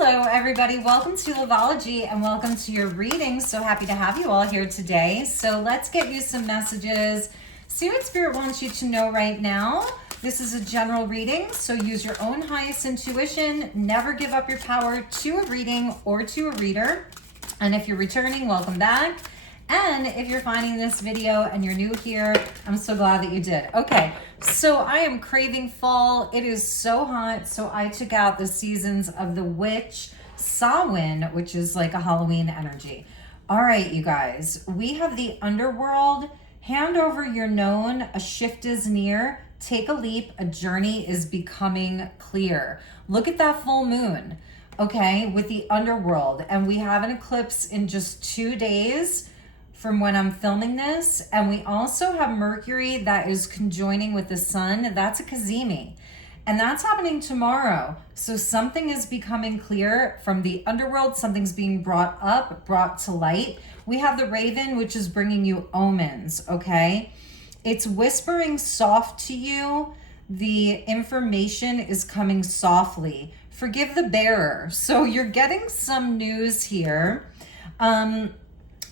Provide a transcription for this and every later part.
Hello everybody, welcome to Loveology and welcome to your reading. So happy to have you all here today. So let's get you some messages. See what Spirit wants you to know right now. This is a general reading, so use your own highest intuition. Never give up your power to a reading or to a reader. And if you're returning, welcome back. And if you're finding this video and you're new here, I'm so glad that you did. Okay, so I am craving fall. It is so hot, so I took out the Seasons of the Witch, Samhain, which is like a Halloween energy. All right, you guys, we have the underworld. Hand over your known, a shift is near. Take a leap, a journey is becoming clear. Look at that full moon, okay, with the underworld. And we have an eclipse in just 2 days from when I'm filming this. And we also have Mercury that is conjoining with the sun. That's a Kazemi. And that's happening tomorrow. So something is becoming clear from the underworld. Something's being brought up, brought to light. We have the Raven, which is bringing you omens, okay? It's whispering soft to you. The information is coming softly. Forgive the bearer. So you're getting some news here.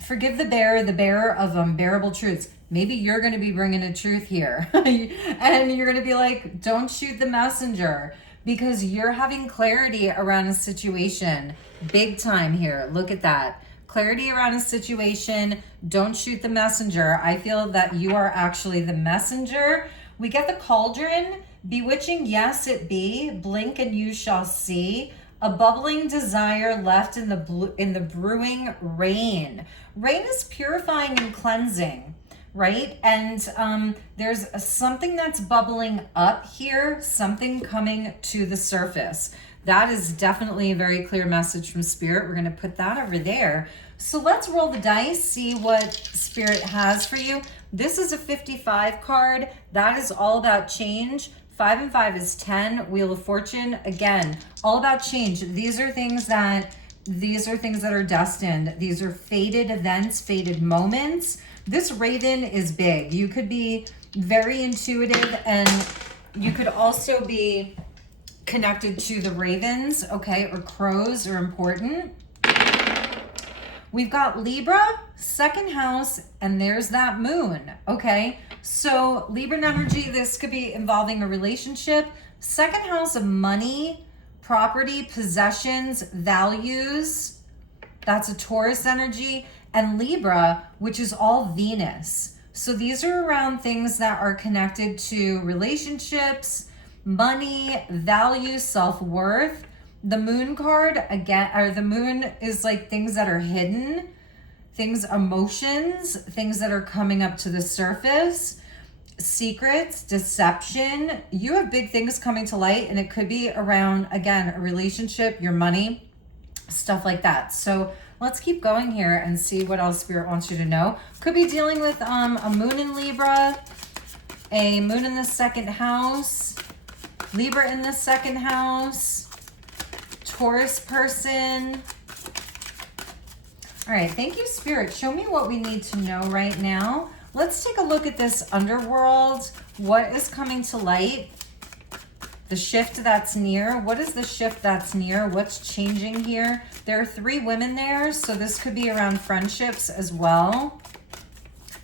Forgive the bearer of unbearable truths. Maybe you're going to be bringing a truth here. And you're going to be like, don't shoot the messenger, because you're having clarity around a situation. Big time here. Look at that. Clarity around a situation. Don't shoot the messenger. I feel that you are actually the messenger. We get the cauldron. Bewitching, yes it be. Blink and you shall see. A bubbling desire left in the brewing rain. Rain is purifying and cleansing, right? And there's something that's bubbling up here, something coming to the surface. That is definitely a very clear message from Spirit. We're going to put that over there. So let's roll the dice, see what Spirit has for you. This is a 55 card. That is all about change. 5 and 5 is 10. Wheel of Fortune, again, all about change. These are things that are destined. These are fated events, fated moments. This Raven is big. You could be very intuitive, and you could also be connected to the ravens, okay, or crows are important. We've got Libra, second house, and there's that moon, okay? So Libra energy, this could be involving a relationship. Second house of money, property, possessions, values. That's a Taurus energy. And Libra, which is all Venus. So these are around things that are connected to relationships, money, value, self-worth. The moon card, again, or the moon is like things that are hidden, things, emotions, things that are coming up to the surface, secrets, deception. You have big things coming to light, and it could be around, again, a relationship, your money, stuff like that. So let's keep going here and see what else Spirit wants you to know. Could be dealing with a moon in Libra, a moon in the second house, Libra in the second house, Taurus person. All right, thank you, Spirit. Show me what we need to know right now. Let's take a look at this underworld. What is coming to light? The shift that's near. What is the shift that's near? What's changing here? There are 3 women there, so this could be around friendships as well.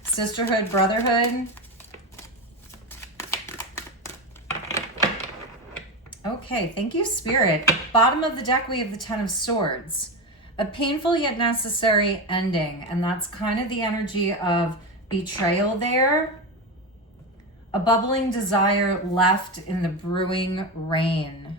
Sisterhood, brotherhood. Okay, thank you, Spirit. Bottom of the deck, we have the 10 of Swords. A painful yet necessary ending, and that's kind of the energy of betrayal there. A bubbling desire left in the brewing rain.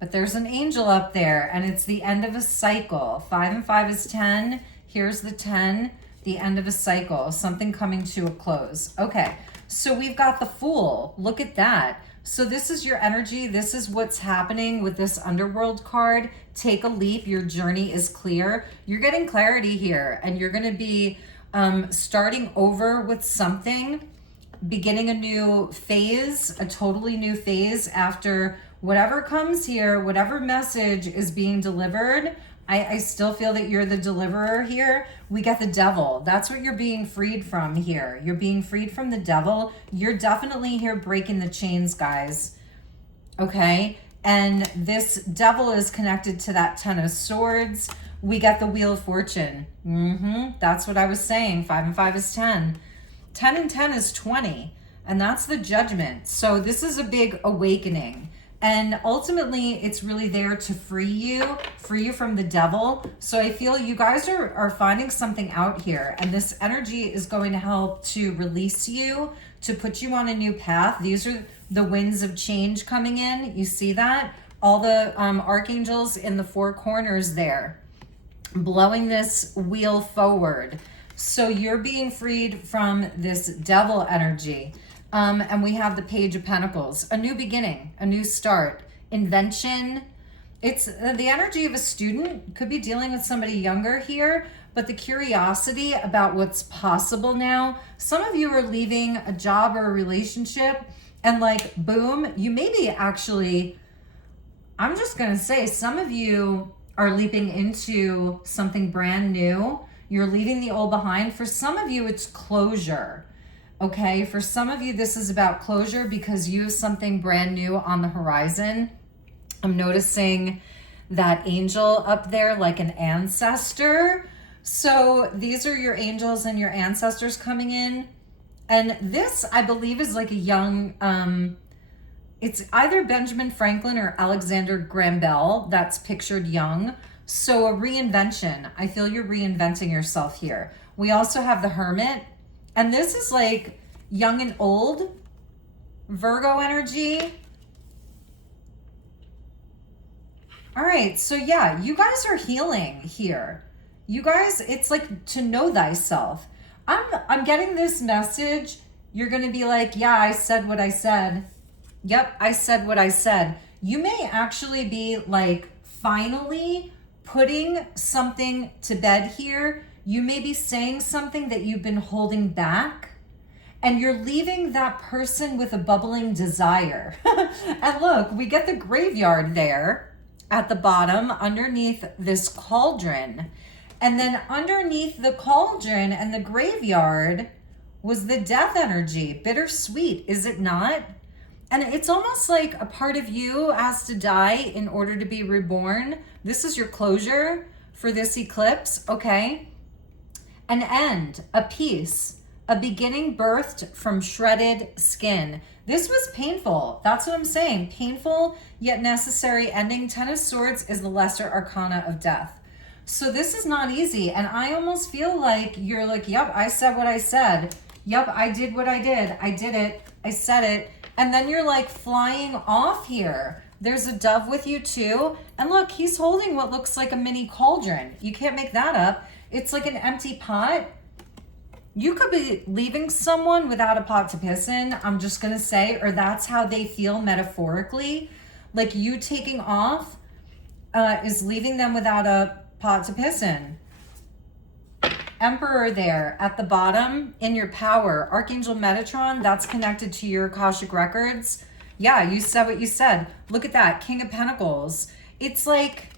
But there's an angel up there, and it's the end of a cycle. 5 and 5 is 10. Here's the 10, the end of a cycle, something coming to a close. Okay, so we've got the Fool. Look at that. So this is your energy. This is what's happening with this underworld card. Take a leap. Your journey is clear. You're getting clarity here, and you're going to be starting over with something, beginning a new phase, a totally new phase after whatever comes here, whatever message is being delivered. I still feel that you're the deliverer here. We get the devil. That's what you're being freed from here. You're being freed from the devil. You're definitely here breaking the chains, guys. Okay? And this devil is connected to that 10 of swords. We get the wheel of fortune. That's what I was saying. 5 and 5 is 10. 10 and 10 is 20. And that's the judgment. So this is a big awakening. And ultimately, it's really there to free you from the devil. So I feel you guys are finding something out here. And this energy is going to help to release you, to put you on a new path. These are the winds of change coming in. You see that? All the archangels in the four corners there, blowing this wheel forward. So you're being freed from this devil energy. And we have the Page of Pentacles, a new beginning, a new start, invention. It's the energy of a student. Could be dealing with somebody younger here, but the curiosity about what's possible now. Some of you are leaving a job or a relationship and like, boom, you may be actually, I'm just going to say, some of you are leaping into something brand new. You're leaving the old behind. For some of you, it's closure. Okay, for some of you, this is about closure because you have something brand new on the horizon. I'm noticing that angel up there, like an ancestor. So these are your angels and your ancestors coming in. And this, I believe, is like a young, it's either Benjamin Franklin or Alexander Graham Bell that's pictured young. So a reinvention. I feel you're reinventing yourself here. We also have the Hermit. And this is like young and old, Virgo energy. All right, so yeah, you guys are healing here. You guys, it's like to know thyself. I'm getting this message. You're going to be like, yeah, I said what I said. Yep, I said what I said. You may actually be like finally putting something to bed here. You may be saying something that you've been holding back, and you're leaving that person with a bubbling desire. And look, we get the graveyard there at the bottom underneath this cauldron. And then underneath the cauldron and the graveyard was the death energy. Bittersweet, is it not? And it's almost like a part of you has to die in order to be reborn. This is your closure for this eclipse, okay? An end, a peace, a beginning birthed from shredded skin. This was painful. That's what I'm saying. Painful yet necessary ending. 10 of Swords is the lesser arcana of death. So this is not easy. And I almost feel like you're like, yep, I said what I said. Yep, I did what I did. I did it. I said it. And then you're like flying off here. There's a dove with you too. And look, he's holding what looks like a mini cauldron. You can't make that up. It's like an empty pot. You could be leaving someone without a pot to piss in, I'm just going to say, or that's how they feel metaphorically. Like you taking off is leaving them without a pot to piss in. Emperor there at the bottom in your power. Archangel Metatron, that's connected to your Akashic records. Yeah, you said what you said. Look at that. King of Pentacles. It's like,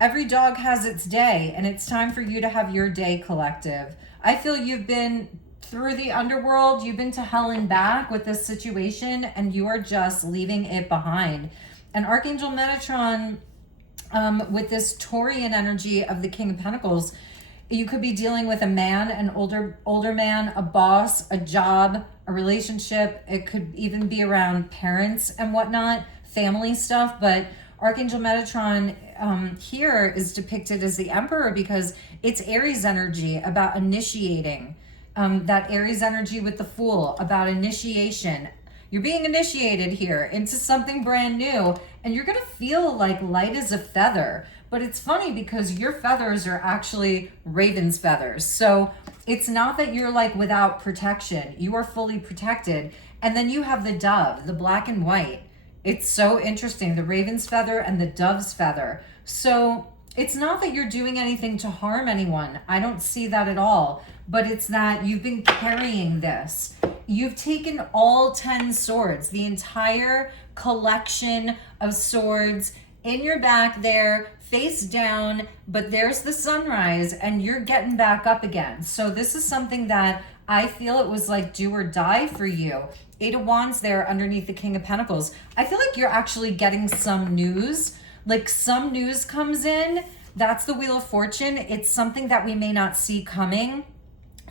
every dog has its day, and it's time for you to have your day, collective. I feel you've been through the underworld. You've been to hell and back with this situation, and you are just leaving it behind. And Archangel Metatron, with this Taurian energy of the King of Pentacles, you could be dealing with a man, an older man, a boss, a job, a relationship. It could even be around parents and whatnot, family stuff. But Archangel Metatron here is depicted as the Emperor because it's Aries energy about initiating. That Aries energy with the Fool about initiation. You're being initiated here into something brand new, and you're going to feel like light as a feather. But it's funny because your feathers are actually raven's feathers. So it's not that you're like without protection. You are fully protected. And then you have the dove, the black and white. It's so interesting, the raven's feather and the dove's feather. So it's not that you're doing anything to harm anyone. I don't see that at all. But it's that you've been carrying this. You've taken all 10 swords, the entire collection of swords in your back there, face down, but there's the sunrise and you're getting back up again. So this is something that I feel it was like do or die for you. Eight of Wands there underneath the King of Pentacles. I feel like you're actually getting some news. Like some news comes in. That's the Wheel of Fortune. It's something that we may not see coming.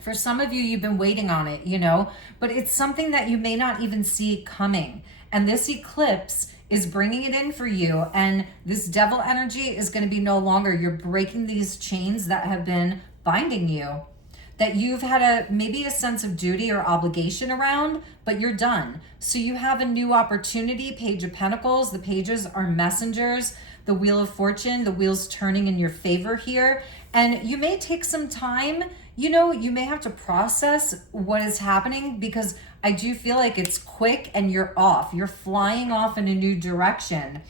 For some of you, you've been waiting on it, you know, but it's something that you may not even see coming. And this eclipse is bringing it in for you. And this devil energy is going to be no longer. You're breaking these chains that have been binding you, that you've had maybe a sense of duty or obligation around, but you're done. So you have a new opportunity. Page of Pentacles. The pages are messengers. The Wheel of Fortune. The wheel's turning in your favor here. And you may take some time. You know, you may have to process what is happening, because I do feel like it's quick and you're off. You're flying off in a new direction.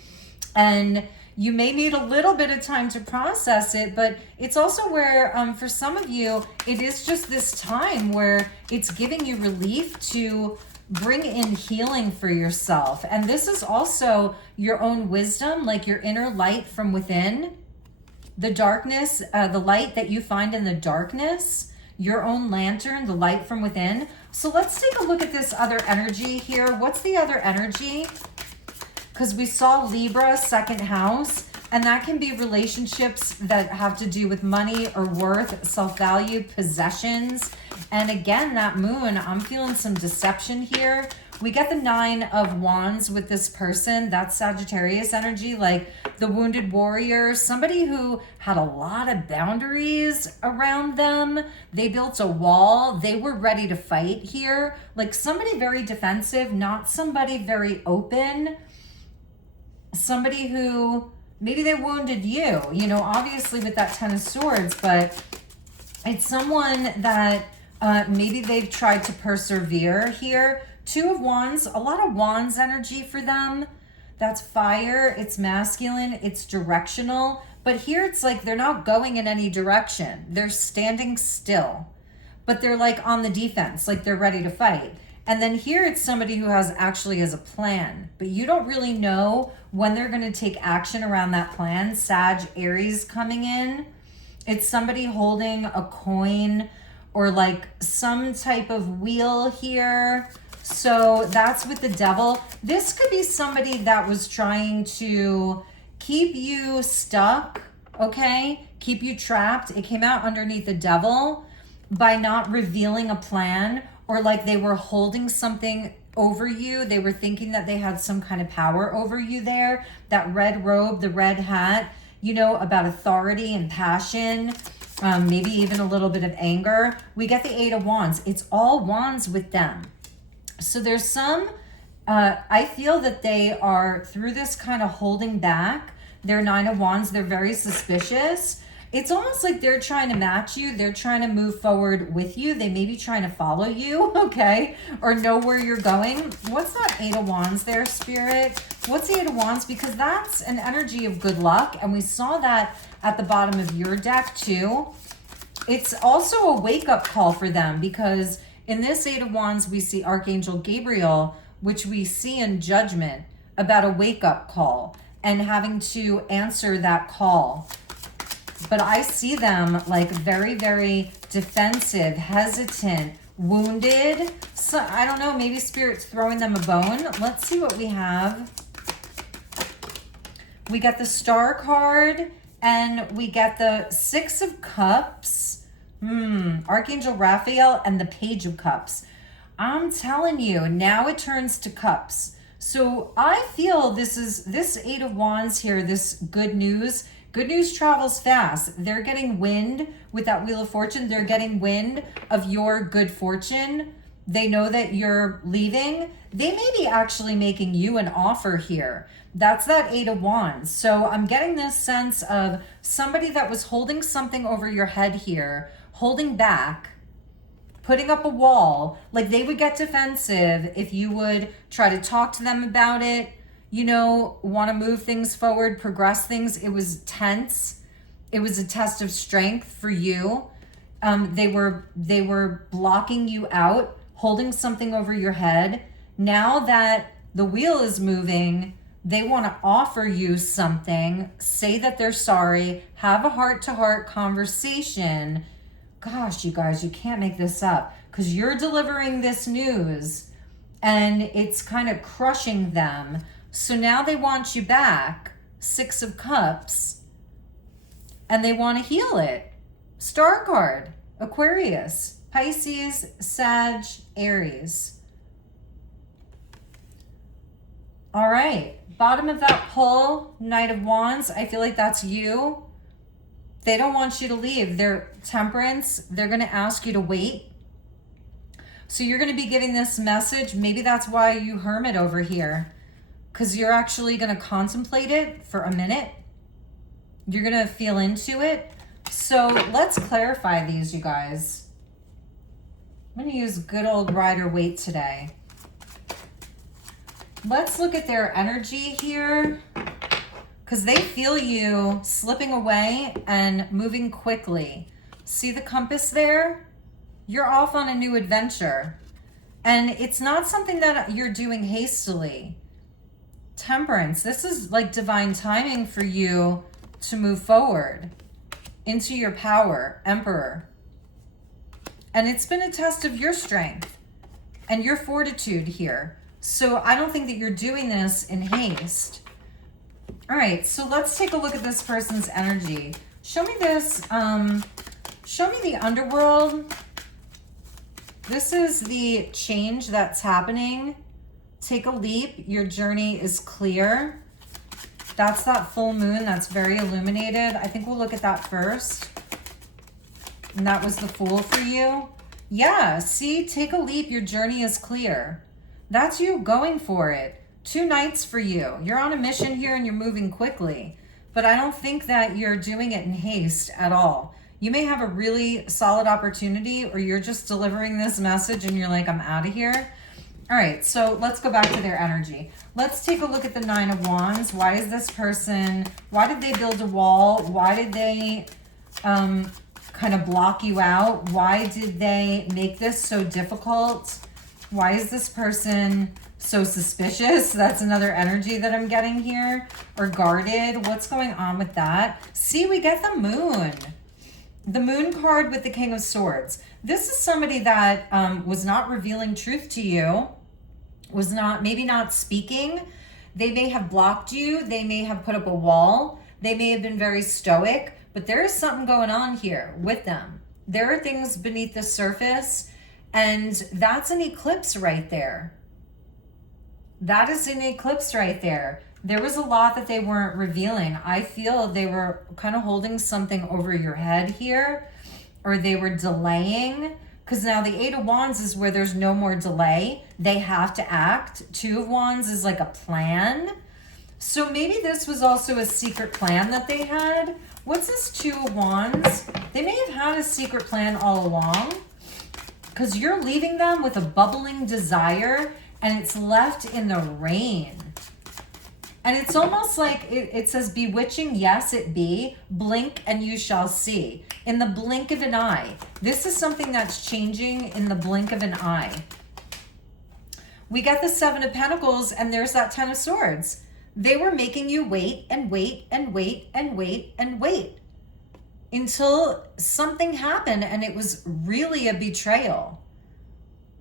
And you may need a little bit of time to process it, but it's also where, for some of you, it is just this time where it's giving you relief to bring in healing for yourself. And this is also your own wisdom, like your inner light from within. The darkness, the light that you find in the darkness, your own lantern, the light from within. So let's take a look at this other energy here. What's the other energy? Because we saw Libra, second house, and that can be relationships that have to do with money or worth, self-value, possessions. And again, that moon, I'm feeling some deception here. We get the 9 of Wands with this person. That's Sagittarius energy, like the wounded warrior, somebody who had a lot of boundaries around them. They built a wall. They were ready to fight here. Like somebody very defensive, not somebody very open. Somebody who maybe they wounded you, you know, obviously with that 10 of Swords, but it's someone that maybe they've tried to persevere here. 2 of Wands, a lot of Wands energy for them. That's fire, it's masculine, it's directional. But here it's like they're not going in any direction. They're standing still, but they're like on the defense, like they're ready to fight. And then here it's somebody who actually has a plan, but you don't really know when they're going to take action around that plan. Sag, Aries coming in. It's somebody holding a coin or like some type of wheel here. So that's with the devil. This could be somebody that was trying to keep you stuck, okay? Keep you trapped. It came out underneath the devil by not revealing a plan, or like they were holding something over you. They were thinking that they had some kind of power over you there. That red robe, the red hat, you know, about authority and passion, maybe even a little bit of anger. We get the 8 of Wands. It's all wands with them. So there's some, I feel that they are, through this kind of holding back, they're 9 of Wands, they're very suspicious. It's almost like they're trying to match you. They're trying to move forward with you. They may be trying to follow you, okay? Or know where you're going. What's that 8 of Wands there, Spirit? What's the 8 of Wands? Because that's an energy of good luck. And we saw that at the bottom of your deck too. It's also a wake-up call for them, because in this 8 of Wands, we see Archangel Gabriel, which we see in Judgment, about a wake-up call and having to answer that call. But I see them like very, very defensive, hesitant, wounded. So I don't know, maybe Spirit's throwing them a bone. Let's see what we have. We got the Star card and we get the 6 of Cups. Archangel Raphael and the Page of Cups. I'm telling you, now it turns to cups. So I feel this 8 of Wands here, this good news. Good news travels fast. They're getting wind with that Wheel of Fortune. They're getting wind of your good fortune. They know that you're leaving. They may be actually making you an offer here. That's that 8 of Wands. So I'm getting this sense of somebody that was holding something over your head here, holding back, putting up a wall. Like they would get defensive if you would try to talk to them about it, you know, want to move things forward, progress things. It was tense. It was a test of strength for you. They were blocking you out, holding something over your head. Now that the wheel is moving, they want to offer you something, say that they're sorry, have a heart-to-heart conversation. Gosh, you guys, you can't make this up, because you're delivering this news and it's kind of crushing them. So now they want you back, 6 of Cups, and they want to heal it. Star card, Aquarius, Pisces, Sag, Aries. All right, bottom of that pull, Knight of Wands. I feel like that's you. They don't want you to leave. They're Temperance. They're going to ask you to wait. So you're going to be giving this message. Maybe that's why you hermit over here, because you're actually going to contemplate it for a minute. You're going to feel into it. So let's clarify these, you guys. I'm going to use good old Rider-Waite today. Let's look at their energy here, because they feel you slipping away and moving quickly. See the compass there? You're off on a new adventure. And it's not something that you're doing hastily. Temperance, this is like divine timing for you to move forward into your power. Emperor. And it's been a test of your strength and your fortitude here. So I don't think that you're doing this in haste. All right, so let's take a look at this person's energy. Show me this. Show me the underworld. This is the change that's happening. Take a leap. Your journey is clear. That's that full moon that's very illuminated. I think we'll look at that first. And that was the Fool for you. Yeah, see, take a leap. Your journey is clear. That's you going for it. 2 Knights for you. You're on a mission here and you're moving quickly. But I don't think that you're doing it in haste at all. You may have a really solid opportunity, or you're just delivering this message and you're like, I'm out of here. All right, so let's go back to their energy. Let's take a look at the 9 of Wands. Why is this person, why did they build a wall? Why did they kind of block you out? Why did they make this so difficult? Why is this person so suspicious? That's another energy that I'm getting here. Or guarded. What's going on with that? See, we get the Moon. The Moon card with the King of Swords. This is somebody that was not revealing truth to you, was not, maybe not speaking. They may have blocked you. They may have put up a wall. They may have been very stoic, but there is something going on here with them. There are things beneath the surface, and that's an eclipse right there. That is an eclipse right there. There was a lot that they weren't revealing. I feel they were kind of holding something over your head here, or they were delaying, because now the 8 of Wands is where there's no more delay. They have to act. 2 of Wands is like a plan. So maybe this was also a secret plan that they had. What's this 2 of Wands? They may have had a secret plan all along, because you're leaving them with a bubbling desire, and it's left in the rain. And it's almost like it says, bewitching, yes, it be. Blink and you shall see. In the blink of an eye. This is something that's changing in the blink of an eye. We got the 7 of Pentacles, and there's that 10 of Swords. They were making you wait and wait and wait and wait and wait until something happened, and it was really a betrayal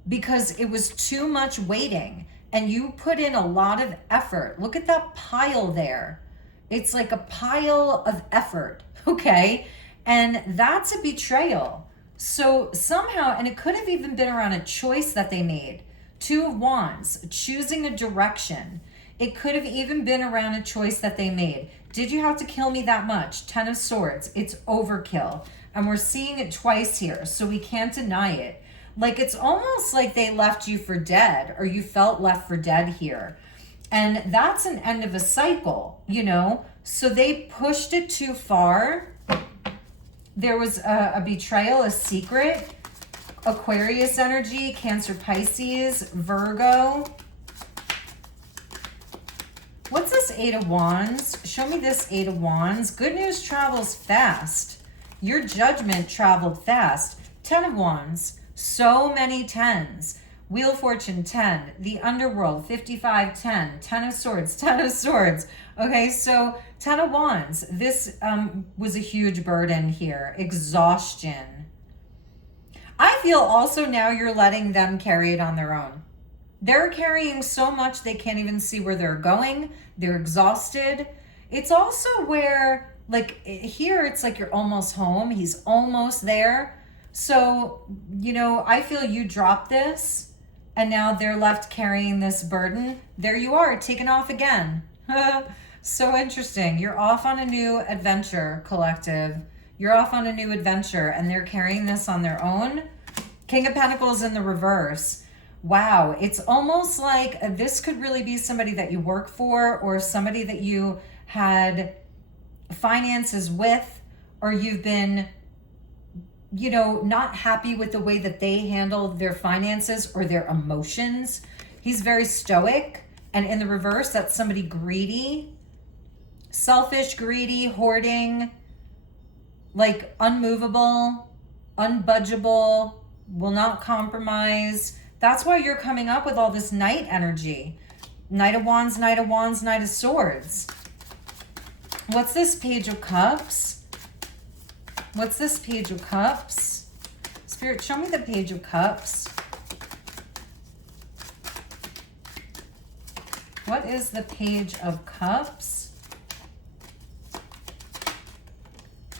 because it was too much waiting. And you put in a lot of effort. Look at that pile there. It's like a pile of effort, okay? And that's a betrayal. So somehow, and it could have even been around a choice that they made. 2 of Wands, choosing a direction. It could have even been around a choice that they made. Did you have to kill me that much? 10 of Swords, it's overkill. And we're seeing it twice here, so we can't deny it. Like, it's almost like they left you for dead, or you felt left for dead here. And that's an end of a cycle, you know? So they pushed it too far. There was a betrayal, a secret. Aquarius energy, Cancer, Pisces, Virgo. What's this 8 of Wands? Show me this 8 of Wands. Good news travels fast. Your judgment traveled fast. 10 of Wands. So many 10s. Wheel of Fortune, 10. The Underworld, 55, 10. 10 of Swords, 10 of Swords. Okay, so 10 of Wands. This was a huge burden here. Exhaustion. I feel also now you're letting them carry it on their own. They're carrying so much they can't even see where they're going. They're exhausted. It's also where, like here, it's like you're almost home. He's almost there. So, I feel you dropped this and now they're left carrying this burden. There you are, taken off again. So interesting. You're off on a new adventure, collective. You're off on a new adventure and they're carrying this on their own. King of Pentacles in the reverse. Wow, it's almost like this could really be somebody that you work for or somebody that you had finances with, or you've been, not happy with the way that they handle their finances or their emotions. He's very stoic. And in the reverse, that's somebody greedy, selfish, greedy, hoarding, like unmovable, unbudgeable, will not compromise. That's why you're coming up with all this Knight energy. Knight of Wands, Knight of Wands, Knight of Swords. What's this Page of Cups? What's this Page of Cups? Spirit, show me the Page of Cups. What is the Page of Cups?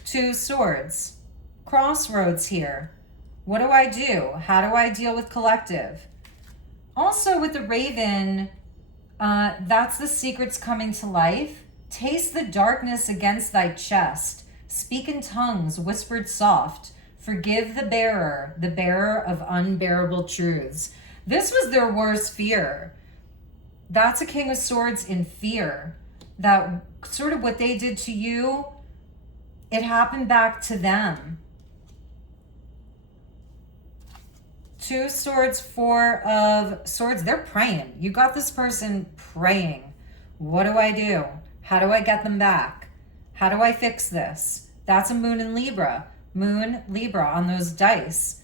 Two Swords. Crossroads here. What do I do? How do I deal with collective? Also with the Raven, that's the secrets coming to life. Taste the darkness against thy chest. Speak in tongues, whispered soft. Forgive the bearer of unbearable truths. This was their worst fear. That's a King of Swords in fear. That sort of what they did to you, it happened back to them. Two Swords, Four of Swords. They're praying. You got this person praying. What do I do? How do I get them back? How do I fix this? That's a Moon in Libra. Moon, Libra on those dice.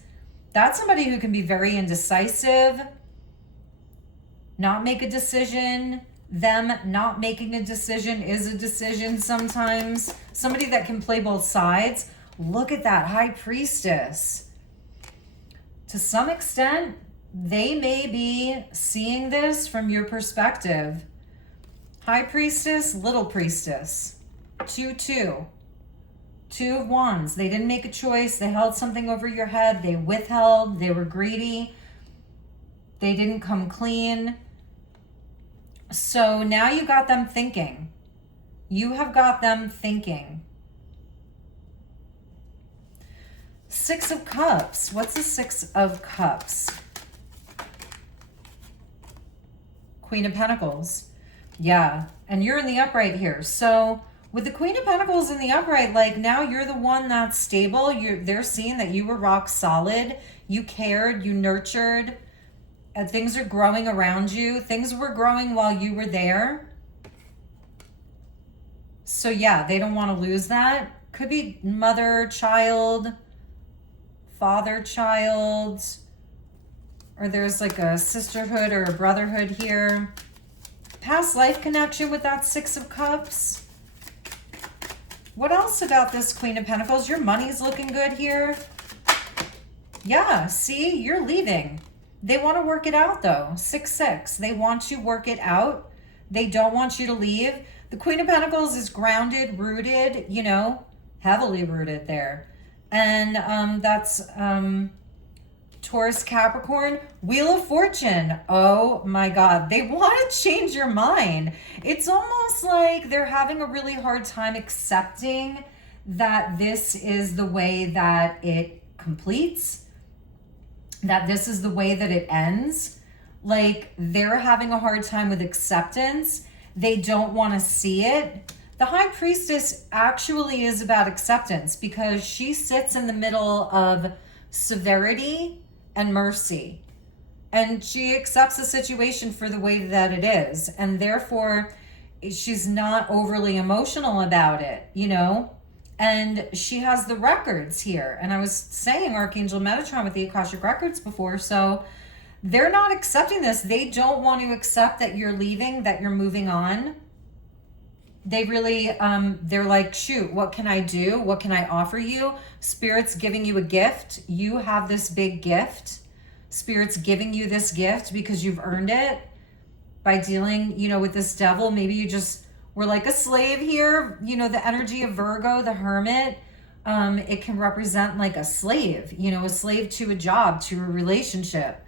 That's somebody who can be very indecisive, not make a decision. Them not making a decision is a decision sometimes. Somebody that can play both sides. Look at that High Priestess. To some extent, they may be seeing this from your perspective. High Priestess, Little Priestess. 2-2. Two of Wands. They didn't make a choice. They held something over your head. They withheld. They were greedy. They didn't come clean. So now you got them thinking. You have got them thinking. Six of Cups. What's the Six of Cups? Queen of Pentacles. Yeah, and you're in the upright here. So with the Queen of Pentacles in the upright, like now you're the one that's stable. They're seeing that you were rock solid. You cared, you nurtured, and things are growing around you. Things were growing while you were there. So yeah, they don't want to lose that. Could be mother, child, father, child, or there's like a sisterhood or a brotherhood here. Past life connection with that Six of Cups. What else about this Queen of Pentacles? Your money's looking good here. Yeah, see, you're leaving. They want to work it out though. 6-6. They want to work it out. They don't want you to leave. The Queen of Pentacles is grounded, rooted, heavily rooted there. And that's Taurus, Capricorn, Wheel of Fortune. Oh my God. They want to change your mind. It's almost like they're having a really hard time accepting that this is the way that it completes, that this is the way that it ends. Like they're having a hard time with acceptance. They don't want to see it. The High Priestess actually is about acceptance because she sits in the middle of severity and mercy. And she accepts the situation for the way that it is. And therefore, she's not overly emotional about it, And she has the records here. And I was saying Archangel Metatron with the Akashic Records before. So they're not accepting this. They don't want to accept that you're leaving, that you're moving on. They really, they're like, shoot, what can I do? What can I offer you? Spirit's giving you a gift. You have this big gift. Spirit's giving you this gift because you've earned it by dealing, you know, with this devil. Maybe you just were like a slave here. You know, the energy of Virgo, the hermit, it can represent like a slave, you know, a slave to a job, to a relationship,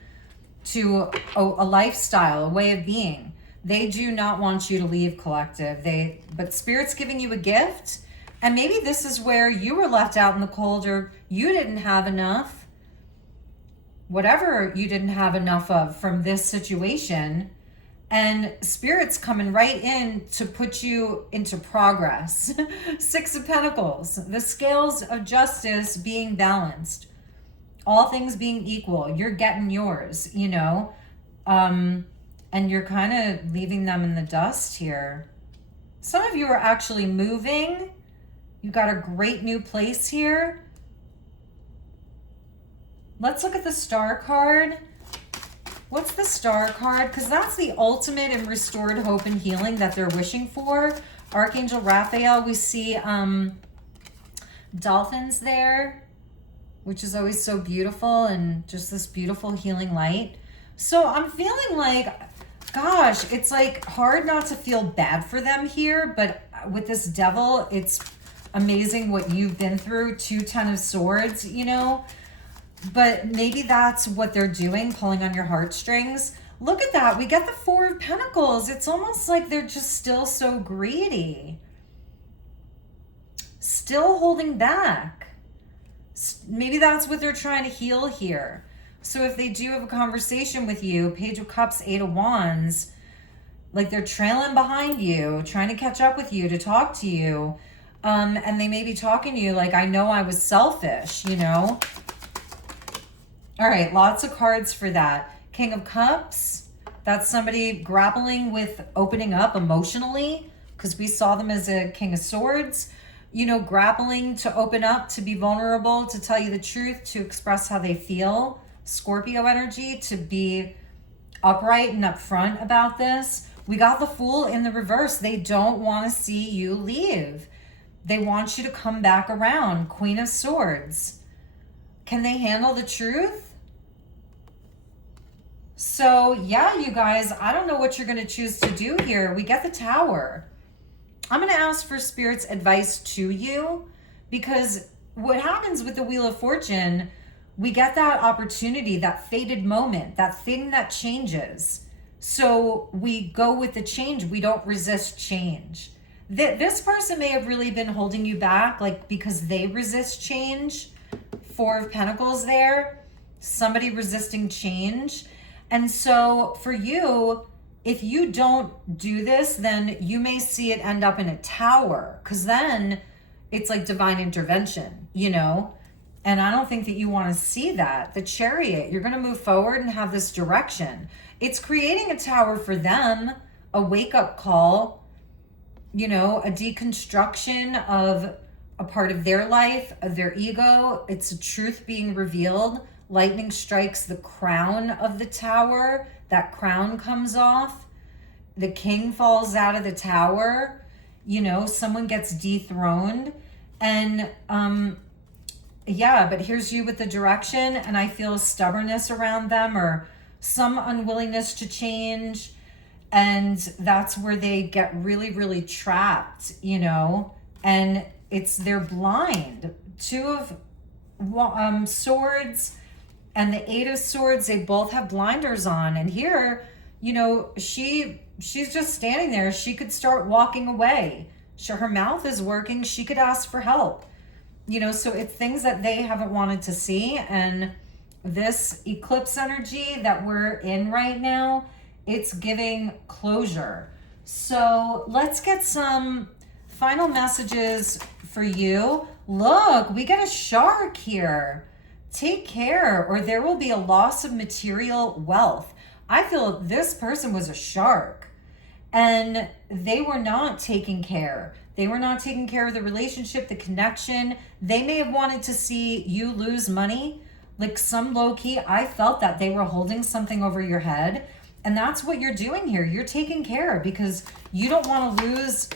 to a lifestyle, a way of being. They do not want you to leave, collective. But Spirit's giving you a gift. And maybe this is where you were left out in the cold, or you didn't have enough, whatever you didn't have enough of from this situation. And Spirit's coming right in to put you into progress. Six of Pentacles, the scales of justice being balanced, all things being equal. You're getting yours, you know, and you're kind of leaving them in the dust here. Some of you are actually moving. You got a great new place here. Let's look at the Star card. What's the Star card? Because that's the ultimate and restored hope and healing that they're wishing for. Archangel Raphael, we see dolphins there, which is always so beautiful, and just this beautiful healing light. So I'm feeling like, gosh, it's like hard not to feel bad for them here, but with this devil, it's amazing what you've been through. 2 Ten of Swords, you know, but maybe that's what they're doing, pulling on your heartstrings. Look at that. We get the 4 of Pentacles. It's almost like they're just still so greedy, still holding back. Maybe that's what they're trying to heal here. So if they do have a conversation with you, Page of Cups, 8 of Wands, like they're trailing behind you, trying to catch up with you, to talk to you. And they may be talking to you like, I know I was selfish, you know? All right, lots of cards for that. King of Cups, that's somebody grappling with opening up emotionally, because we saw them as a King of Swords, you know, grappling to open up, to be vulnerable, to tell you the truth, to express how they feel. Scorpio energy, to be upright and upfront about this. We got the Fool in the reverse. They don't want to see you leave. They want you to come back around. Queen of Swords. Can they handle the truth? So yeah, you guys, I don't know what you're going to choose to do here. We get the Tower. I'm going to ask for Spirit's advice to you, because what happens with the Wheel of Fortune, we get that opportunity, that fated moment, that thing that changes. So we go with the change. We don't resist change. This person may have really been holding you back, like because they resist change. 4 of Pentacles there, somebody resisting change. And so for you, if you don't do this, then you may see it end up in a Tower, because then it's like divine intervention, you know? And I don't think that you want to see that. The Chariot, you're going to move forward and have this direction. It's creating a Tower for them, a wake-up call, you know, a deconstruction of a part of their life, of their ego. It's a truth being revealed. Lightning strikes the crown of the Tower. That crown comes off. The king falls out of the Tower. You know, someone gets dethroned. And, yeah, but here's you with the direction, and I feel stubbornness around them, or some unwillingness to change. And that's where they get really, really trapped, you know, and they're blind. 2 of Swords and the 8 of Swords, they both have blinders on. And here, you know, she's just standing there. She could start walking away. Her mouth is working. She could ask for help. You know, so it's things that they haven't wanted to see. And this eclipse energy that we're in right now, it's giving closure. So let's get some final messages for you. Look, we get a shark here. Take care, or there will be a loss of material wealth. I feel this person was a shark, and they were not taking care. They were not taking care of the relationship, the connection. They may have wanted to see you lose money. Like some low key, I felt that they were holding something over your head. And that's what you're doing here. You're taking care, because you don't want to lose,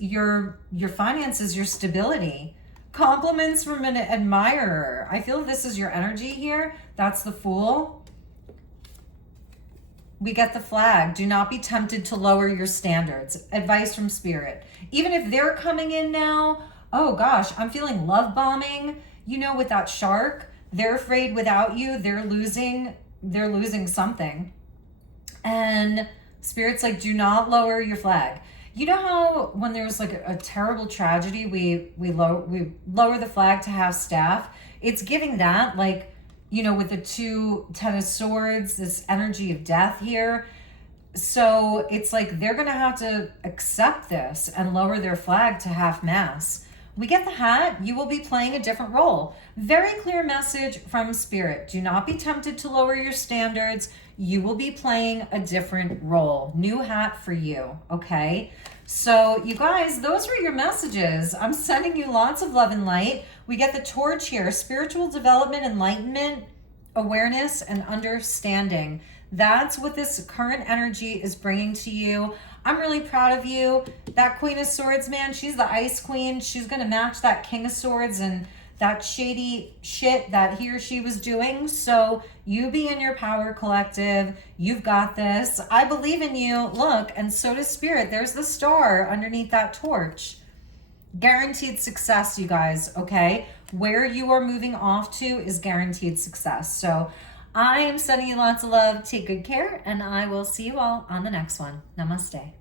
your finances, your stability. Compliments from an admirer. I feel this is your energy here. That's the Fool. We get the Flag. Do not be tempted to lower your standards. Advice from Spirit. Even if they're coming in now, oh gosh, I'm feeling love bombing. You know, with that Shark, they're afraid without you, they're losing something. And Spirit's like, do not lower your flag. You know how when there's like a terrible tragedy, we lower the flag to have staff? It's giving that, like, you know, with the 2 Ten of Swords, this energy of death here. So it's like they're going to have to accept this and lower their flag to half mast. We get the Hat. You will be playing a different role. Very clear message from Spirit. Do not be tempted to lower your standards. You will be playing a different role. New hat for you, okay? So you guys, those were your messages. I'm sending you lots of love and light. We get the Torch here. Spiritual development, enlightenment, awareness, and understanding. That's what this current energy is bringing to you. I'm really proud of you. That Queen of Swords, man, she's the Ice Queen. She's going to match that King of Swords and that shady shit that he or she was doing. So you be in your power, collective. You've got this. I believe in you. Look, and so does Spirit. There's the star underneath that torch. Guaranteed success, you guys, okay? Where you are moving off to is guaranteed success. So I am sending you lots of love. Take good care, and I will see you all on the next one. Namaste.